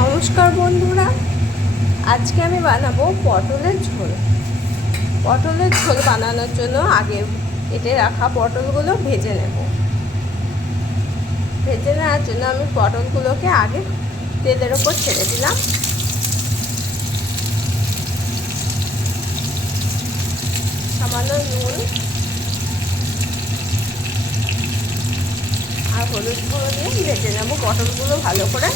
নমস্কার বন্ধুরা, আজকে আমি বানাবো পটলের ঝোল। পটলের ঝোল বানানোর জন্য আগে কেটে রাখা পটলগুলো ভেজে নেব। ভেজে নেওয়ার জন্য আমি পটলগুলোকে আগে তেলের ওপর ছেড়ে দিলাম। সামান্য নুন আর হলুদ গুঁড়ো দিয়ে ভেজে নেব পটলগুলো ভালো করে।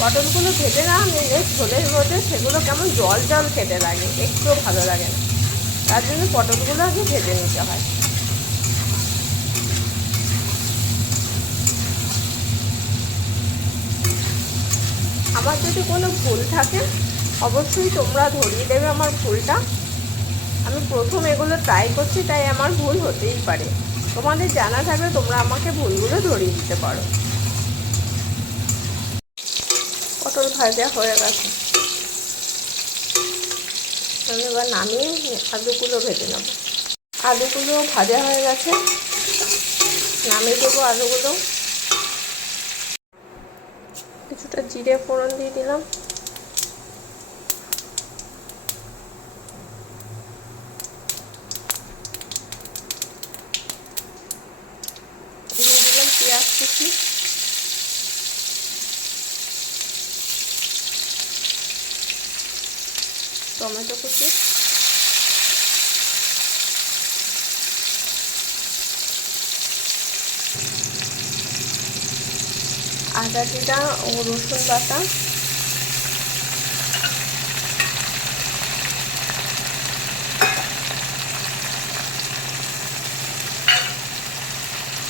পটলগুলো ভেজে না নিলে ঝোলের মধ্যে সেগুলো কেমন জল জল খেতে লাগে, একটুও ভালো লাগে না। তার জন্য পটলগুলো আগে ভেজে নিতে হয়। আমার যদি কোনো ভুল থাকে অবশ্যই তোমরা ধরিয়ে দেবে আমার ভুলটা। আমি প্রথম এগুলো ট্রাই করছি, তাই আমার ভুল হতেই পারে। তোমাদের জানা থাকলে তোমরা আমাকে ভুলগুলো ধরিয়ে দিতে পারো। পটল ভাজা হয়ে গেছে, আমি এবার নামিয়ে আলুগুলো ভেজে নেব। আলুগুলো ভাজা হয়ে গেছে, নামিয়ে দেবো আলুগুলো। কিছুটা জিরে ফোড়ন দিয়ে দিলাম। দিয়ে দিলাম পেঁয়াজ কুচি, টমেটো কুচি, আদা জিরা ও রসুন বাটা,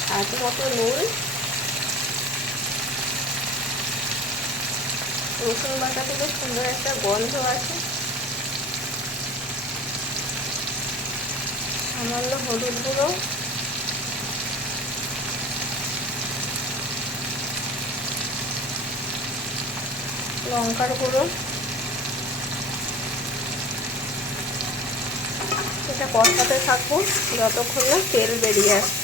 স্বাদ মতো নুন, রসুন বাটা থেকে সুন্দর একটা গন্ধ আছে। সামান্য হলুদ গুঁড়ো, লঙ্কার গুঁড়ো। এটা কষাতে থাকবো যতক্ষণ না তেল বেরিয়ে আসে।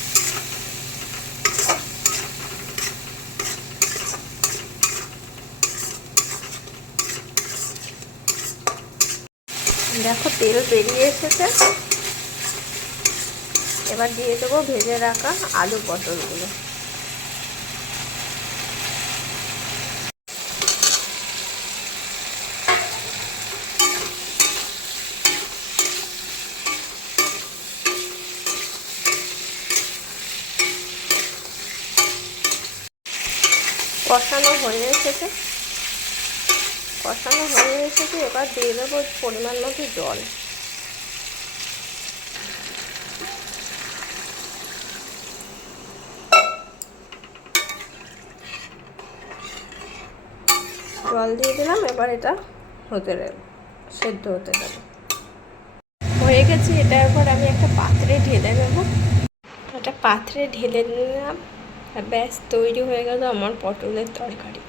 দেখো তেল বেরিয়ে এসেছে। এবার দিয়ে দেবো ভেজে রাখা আলু পটলগুলো। কষানো হয়ে এসেছে, এবার দিয়ে দেবো পরিমাণ মতো জল। জল দিয়ে দিলাম, এবার এটা হতে দেব, সেদ্ধ হতে দেবো। হয়ে গেছে, এটা এবার আমি একটা পাত্রে ঢেলে নেব। একটা পাত্রে ঢেলে নিলাম, ব্যাস তৈরি হয়ে গেল আমার পটলের তরকারি।